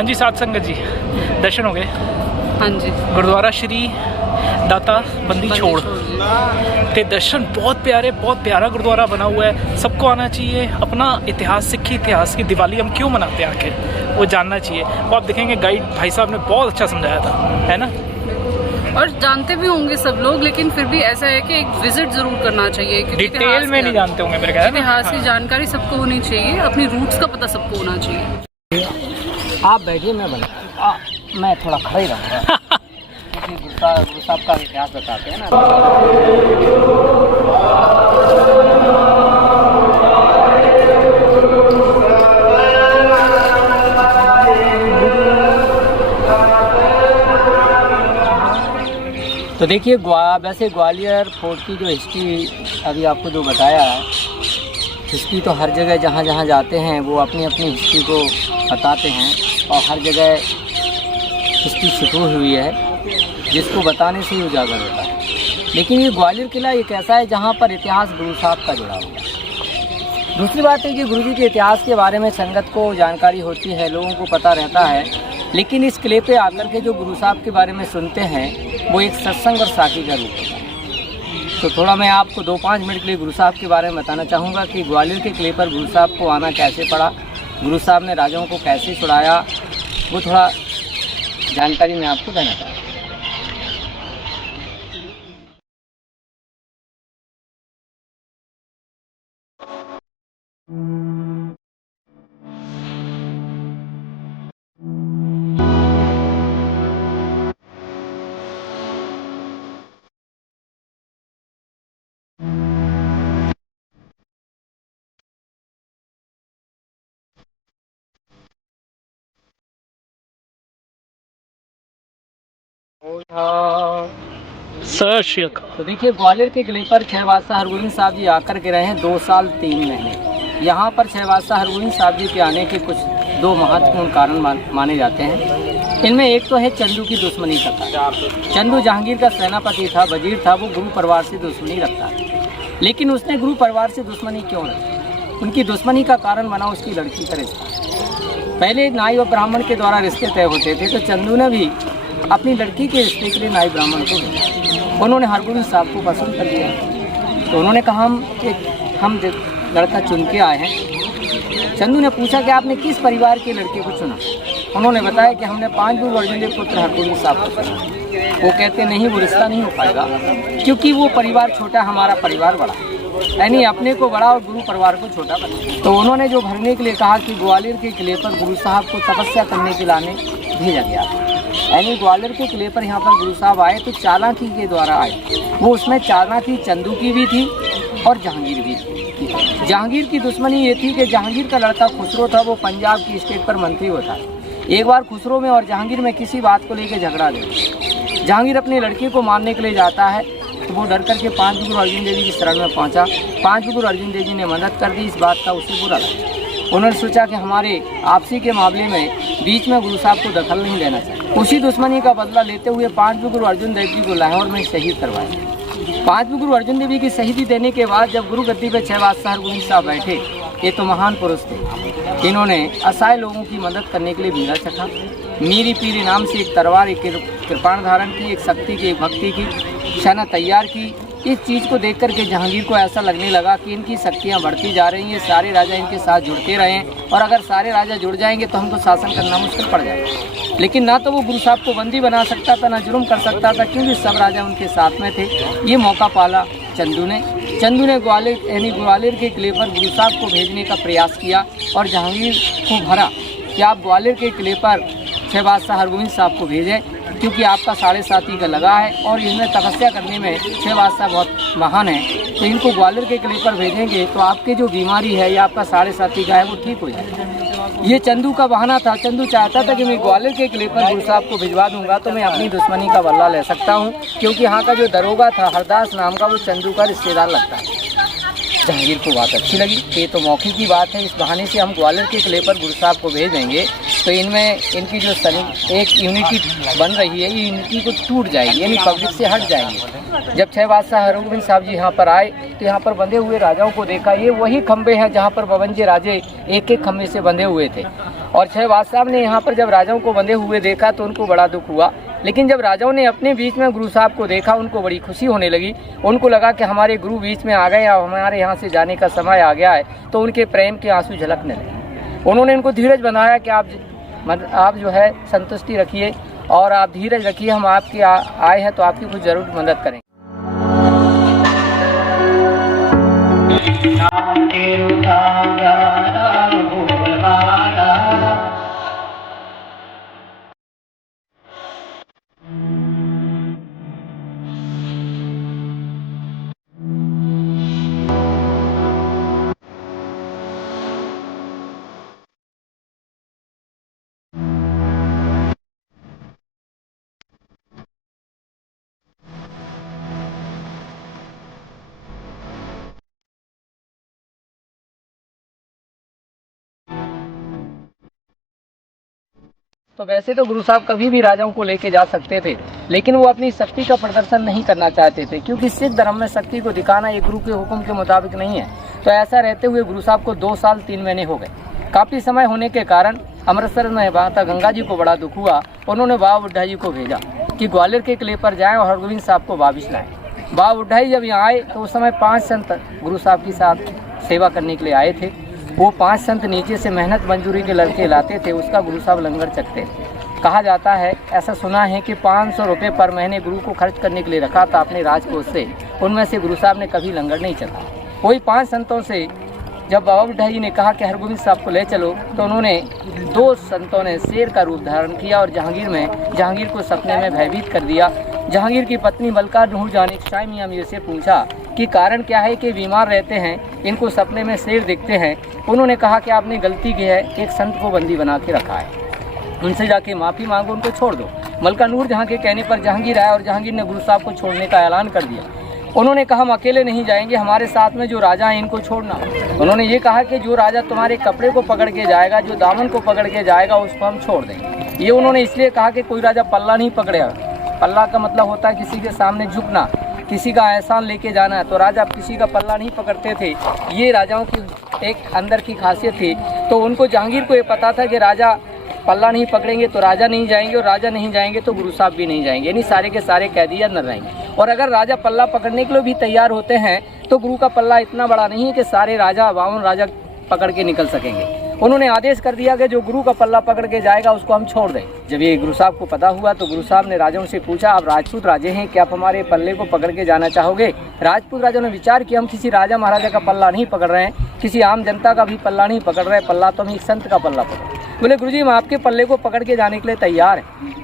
हाँ जी साध संगत जी, दर्शन हो गए। हाँ जी, गुरुद्वारा श्री दाता बंदी छोड़ ते दर्शन बहुत प्यारा गुरुद्वारा बना हुआ है। सबको आना चाहिए। अपना इतिहास, सिक्खी इतिहास की दिवाली हम क्यों मनाते हैं आखिर, वो जानना चाहिए। वो आप देखेंगे गाइड भाई साहब ने बहुत अच्छा समझाया था, है ना। और जानते भी होंगे सब लोग, लेकिन फिर भी ऐसा है कि एक विजिट जरूर करना चाहिए, क्योंकि डिटेल में नहीं जानते होंगे मेरे ख्याल में। इतिहास की जानकारी सबको होनी चाहिए, अपनी रूट्स का पता सबको होना चाहिए। आप बैठिए, मैं थोड़ा खड़ा ही रहूँगा। गुरु साहब का इतिहास बताते हैं ना। तो देखिए, वैसे ग्वालियर फोर्ट की जो हिस्ट्री अभी आपको जो बताया है, हिस्ट्री तो हर जगह जहाँ जहाँ जाते हैं वो अपनी अपनी हिस्ट्री को बताते हैं, और हर जगह हिस्ट्री छुपी हुई है जिसको बताने से ही उजागर होता है। लेकिन ये ग्वालियर किला एक ऐसा है जहाँ पर इतिहास गुरु साहब का जुड़ा हुआ है। दूसरी बात है कि गुरु जी के इतिहास के बारे में संगत को जानकारी होती है, लोगों को पता रहता है, लेकिन इस किले पे आकर के जो गुरु साहब के बारे में सुनते हैं वो एक सत्संग और साथी का रूप होता है। तो थोड़ा मैं आपको 2-5 मिनट के लिए गुरु साहब के बारे में बताना चाहूँगा कि ग्वालियर के किले पर गुरु साहब को आना कैसे पड़ा, गुरु साहब ने राजाओं को कैसे छुड़ाया, वो थोड़ा जानकारी मैं आपको देना चाहूँगा। सर श्री अकाल। तो देखिए, ग्वालियर के किले पर छहवासा हरगोविंद साहब जी आकर के रहे हैं 2 साल 3 महीने। यहाँ पर छहवासा हरगोविंद साहब जी के आने के कुछ 2 महत्वपूर्ण कारण माने जाते हैं। इनमें एक तो है चंदू की दुश्मनी का कारण। चंदू जहांगीर का सेनापति था, वजीर था, वो गुरु परिवार से दुश्मनी रखता है। लेकिन उसने गुरु परिवार से दुश्मनी क्यों रखी? उनकी दुश्मनी का कारण बना उसकी लड़की का रिश्ता। पहले नाई और ब्राह्मण के द्वारा रिश्ते तय होते थे, तो चंदू ने भी अपनी लड़की के रिश्ते के लिए नाई ब्राह्मण को भेजा। उन्होंने हरगोविंद साहब को पसंद कर लिया, तो उन्होंने कहा हम लड़का चुन के आए हैं। चंदू ने पूछा कि आपने किस परिवार के लड़के को चुना? उन्होंने बताया कि हमने 5 गुरु अर्जुन देव पुत्र हरगोविंद साहब को चुना। वो कहते नहीं, वो रिश्ता नहीं हो पाएगा, क्योंकि वो परिवार छोटा, हमारा परिवार बड़ा, यानी अपने को बड़ा और गुरु परिवार को छोटा बना। तो उन्होंने जो भरने के लिए कहा कि ग्वालियर के किले पर गुरु साहब को तपस्या करने के लाने भेजा गया, यानी ग्वालियर के किले पर यहाँ पर गुरु साहब आए तो चालाकी के द्वारा आए। वो उसमें चालाकी चंदू की भी थी और जहांगीर भी थी। जहांगीर की दुश्मनी ये थी कि जहांगीर का लड़का खुसरो था, वो पंजाब की स्टेट पर मंत्री होता है। एक बार खुसरो में और जहांगीर में किसी बात को लेकर झगड़ा दे, जहांगीर अपने लड़के को मारने के लिए जाता है, तो वो डर करके 5 गुरु अर्जुन देव जी की शरण में पहुंचा। 5 गुरु अर्जुन देव जी ने मदद कर दी। इस बात का उसे बुरा लगा। उन्होंने सोचा कि हमारे आपसी के मामले में बीच में गुरु साहब को दखल नहीं देना चाहिए। उसी दुश्मनी का बदला लेते हुए 5 गुरु अर्जुन देव जी को लाहौर में शहीद करवाया। 5 गुरु अर्जुन देव जी की शहीदी देने के बाद जब गुरु गद्दी पर छहवासा हरगोविंद साहब बैठे, ये तो महान पुरुष थे। इन्होंने असहाय लोगों की मदद करने के लिए बीड़ा चखा। मीरी पीरी नाम से एक तलवार, एक कृपाण धारण की, एक शक्ति की, एक भक्ति की शना तैयार की। इस चीज़ को देख कर के जहांगीर को ऐसा लगने लगा कि इनकी शक्तियाँ बढ़ती जा रही हैं, सारे राजा इनके साथ जुड़ते रहें, और अगर सारे राजा जुड़ जाएंगे तो हमको शासन करना मुश्किल पड़ जाएगा। लेकिन ना तो वो गुरु साहब को बंदी बना सकता था, ना जुर्म कर सकता था, क्योंकि सब राजा उनके साथ में थे। ये मौका पाला चंदू ने ग्वालियर के किले पर गुरु साहब को भेजने का प्रयास किया और जहांगीर को भरा कि आप ग्वालियर के किले पर छहवासा हरगोविंद साहब को भेजें, क्योंकि आपका 7.5 का लगा है और इनमें तपस्या करने में छहवासा बहुत महान है। तो इनको ग्वालियर के किले पर भेजेंगे तो आपकी जो बीमारी है या आपका 7.5 का है वो ठीक हो जाएगा। ये चंदू का बहाना था। चंदू चाहता था कि मैं ग्वालियर के किले पर गुरु साहब को भिजवा दूंगा तो मैं अपनी दुश्मनी का बदला ले सकता हूँ, क्योंकि यहाँ का जो दरोगा था हरदास नाम का, वो चंदू का रिश्तेदार लगता है। जहांगीर को बात अच्छी लगी। ये तो मौके की बात है, इस बहाने से हम ग्वालियर के किले पर गुरु साहब को भेज देंगे तो इनमें इनकी जो एक यूनिटी बन रही है, ये यूनिटी को टूट जाएगी, यानी पब्लिक से हट जाएंगे। जब छहवासा हरगोविंद साहब जी यहाँ पर आए तो यहाँ पर बंधे हुए राजाओं को देखा। ये वही खंबे हैं जहाँ पर 52 राजे एक एक खंबे से बंधे हुए थे। और शहबाज साहब ने यहाँ पर जब राजाओं को बंधे हुए देखा तो उनको बड़ा दुख हुआ। लेकिन जब राजाओं ने अपने बीच में गुरु साहब को देखा उनको बड़ी खुशी होने लगी। उनको लगा कि हमारे गुरु बीच में आ गए, अब हमारे यहाँ से जाने का समय आ गया है। तो उनके प्रेम के आंसू झलकने लगे। उन्होंने इनको धीरज बनाया कि आप जो है संतुष्टि रखिए और आप धीरज रखिए, हम आपके आए हैं तो आपकी कुछ ज़रूर मदद करेंगे। तो वैसे तो गुरु साहब कभी भी राजाओं को लेके जा सकते थे, लेकिन वो अपनी शक्ति का प्रदर्शन नहीं करना चाहते थे, क्योंकि सिख धर्म में शक्ति को दिखाना ये गुरु के हुक्म के मुताबिक नहीं है। तो ऐसा रहते हुए गुरु साहब को 2 साल 3 महीने हो गए। काफ़ी समय होने के कारण अमृतसर में माता गंगा जी को बड़ा दुख हुआ। उन्होंने बाबा बुढ़ा जी को भेजा कि ग्वालियर के किले पर जाएँ और हरगोविंद साहब को वापिस लाएँ। बाबा बुढ़ा जी जब यहाँ आए तो उस समय 5 संत गुरु साहब के साथ सेवा करने के लिए आए थे। वो 5 संत नीचे से मेहनत मंजूरी के लड़के लाते थे, उसका गुरु साहब लंगर चखते। कहा जाता है, ऐसा सुना है कि 500 रुपये पर महीने गुरु को खर्च करने के लिए रखा था अपने राजकोष से। उनमें से गुरु साहब ने कभी लंगर नहीं चखा। वही 5 संतों से जब बाबा बुढ़ा जी ने कहा कि हरगोविंद साहब को ले चलो, तो उन्होंने 2 संतों ने शेर का रूप धारण किया और जहांगीर को सपने में भयभीत कर दिया। जहांगीर की पत्नी मलका नूर जान शाह मियां मीर से पूछा कि कारण क्या है कि बीमार रहते हैं, इनको सपने में शेर दिखते हैं। उन्होंने कहा कि आपने गलती की है, एक संत को बंदी बना के रखा है, उनसे जाके माफ़ी मांगो, उनको छोड़ दो। मलका नूर जहाँ के कहने पर जहांगीर आया और जहांगीर ने गुरु साहब को छोड़ने का ऐलान कर दिया। उन्होंने कहा हम अकेले नहीं जाएंगे, हमारे साथ में जो राजा हैं इनको छोड़ना। उन्होंने ये कहा कि जो राजा तुम्हारे कपड़े को पकड़ के जाएगा, जो दामन को पकड़ के जाएगा, उसको हम छोड़ देंगे। ये उन्होंने इसलिए कहा कि कोई राजा पल्ला नहीं पकड़ेगा। पल्ला का मतलब होता है किसी के सामने झुकना, किसी का एहसान लेके जाना है। तो राजा किसी का पल्ला नहीं पकड़ते थे, ये राजाओं की एक अंदर की खासियत थी। तो उनको जहांगीर को ये पता था कि राजा पल्ला नहीं पकड़ेंगे तो राजा नहीं जाएंगे, और राजा नहीं जाएंगे तो गुरु साहब भी नहीं जाएंगे, यानी सारे के सारे कैदी अंदर रहेंगे। और अगर राजा पल्ला पकड़ने के लिए भी तैयार होते हैं तो गुरु का पल्ला इतना बड़ा नहीं है कि सारे राजा 52 राजा पकड़ के निकल सकेंगे। उन्होंने आदेश कर दिया कि जो गुरु का पल्ला पकड़ के जाएगा उसको हम छोड़ दें। जब ये गुरु साहब को पता हुआ तो गुरु साहब ने राजाओं से पूछा, आप राजपूत राजे हैं, क्या आप हमारे पल्ले को पकड़ के जाना चाहोगे? राजपूत राजाओं ने विचार किया, हम किसी राजा महाराजा का पल्ला नहीं पकड़ रहे हैं, किसी आम जनता का भी पल्ला नहीं पकड़ रहे, पल्ला तो हम एक संत का पल्ला पकड़। बोले गुरुजी हम आपके पल्ले को पकड़ के जाने के लिए तैयार हैं।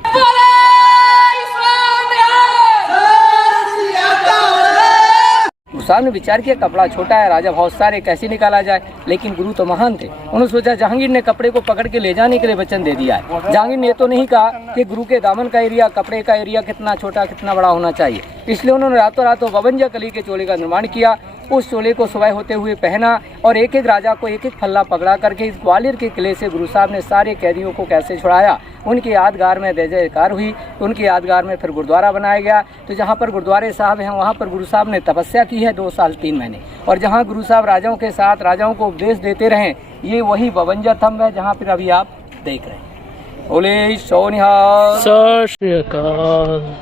साहब ने विचार किया कपड़ा छोटा है, राजा बहुत सारे, कैसे निकाला जाए। लेकिन गुरु तो महान थे, उन्होंने सोचा जहांगीर ने कपड़े को पकड़ के ले जाने के लिए वचन दे दिया है। जहांगीर ने तो नहीं कहा कि गुरु के दामन का एरिया, कपड़े का एरिया कितना छोटा कितना बड़ा होना चाहिए। इसलिए उन्होंने रातों रातों 52 कली के चोले का निर्माण किया। उस चोले को सुबह होते हुए पहना और एक एक राजा को एक एक फल्ला पकड़ा करके इस ग्वालियर के किले से गुरु साहब ने सारे कैदियों को कैसे छुड़ाया। उनकी यादगार में जय जयकार हुई, उनकी यादगार में फिर गुरुद्वारा बनाया गया। तो जहाँ पर गुरुद्वारे साहब हैं वहाँ पर गुरु साहब ने तपस्या की है 2 साल 3 महीने। और जहाँ गुरु साहब राजाओं के साथ राजाओं को उपदेश देते रहे, ये वही 52 थंब है जहाँ पर अभी आप देख रहे हैं। बोले सोनिहाल, सत श्री अकाल।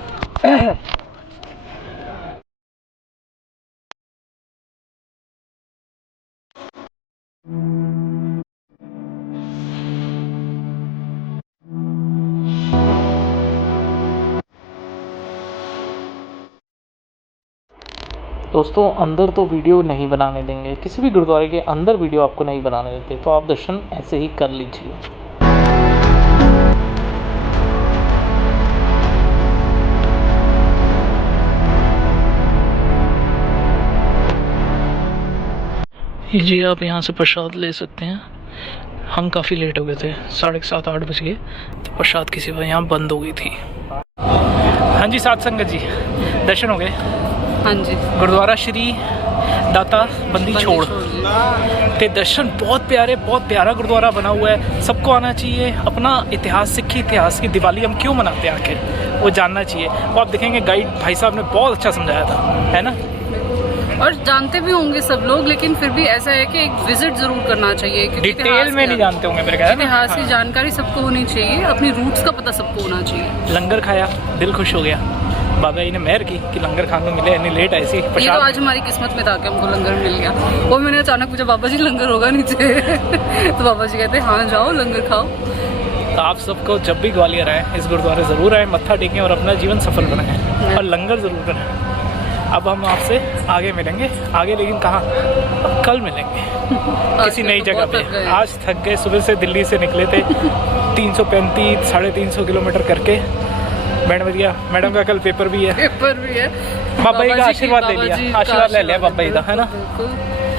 दोस्तों अंदर तो वीडियो नहीं बनाने देंगे, किसी भी गुरुद्वारे के अंदर वीडियो आपको नहीं बनाने देते, तो आप दर्शन ऐसे ही कर लीजिए। ये जी आप यहाँ से प्रसाद ले सकते हैं। हम काफ़ी लेट हो गए थे, 7:30-8 बज गए, तो प्रसाद की सेवा यहाँ बंद हो गई थी। हाँ जी साध संगत जी, दर्शन हो गए। हाँ जी, गुरुद्वारा श्री दाता बंदी छोड़ ते दर्शन बहुत प्यारा गुरुद्वारा बना हुआ है। सबको आना चाहिए, अपना इतिहास, सिक्खी इतिहास की दिवाली हम क्यों मनाते हैं आखिर वो जानना चाहिए। वो आप देखेंगे गाइड भाई साहब ने बहुत अच्छा समझाया था, है ना। और जानते भी होंगे सब लोग, लेकिन फिर भी ऐसा है कि एक विजिट जरूर करना चाहिए, क्योंकि डिटेल में नहीं जानते होंगे मेरे ख्याल में। इतिहास की जानकारी सबको होनी चाहिए, अपनी रूट्स का पता सबको होना चाहिए। लंगर खाया, दिल खुश हो गया, बाबा जी ने मेहर की कि लंगर खाने को मिले, इतनी लेट ऐसी ये तो प्रसाद। आज हमारी किस्मत में था कि हमको लंगर मिल गया। वो मैंने अचानक पूछा, बाबा जी लंगर होगा नीचे? तो बाबा जी कहते हाँ जाओ लंगर खाओ। तो आप सबको जब भी ग्वालियर आए इस गुरुद्वारे ज़रूर आए, मत्था टेकें और अपना जीवन सफल बनाएं और लंगर ज़रूर करें। अब हम आपसे आगे मिलेंगे, आगे लेकिन कहाँ, कल मिलेंगे किसी नई जगह पे। आज थक गए, सुबह से दिल्ली से निकले थे 335 350 किलोमीटर करके। मैडम का कल पेपर भी है, बाबा जी का आशीर्वाद ले लिया, आशीर्वाद ले लिया बाबा जी का, है ना।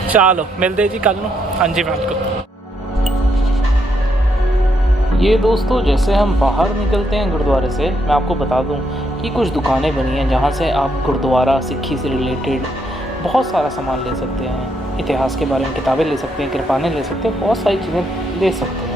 चलो मिलते जी कल। हाँ जी बिल्कुल। ये दोस्तों जैसे हम बाहर निकलते हैं गुरुद्वारे से, मैं आपको बता दूं कि कुछ दुकानें बनी हैं जहाँ से आप गुरुद्वारा सिक्खी से रिलेटेड बहुत सारा सामान ले सकते हैं। इतिहास के बारे में किताबें ले सकते हैं, कृपानें ले सकते हैं, बहुत सारी चीज़ें ले सकते हैं।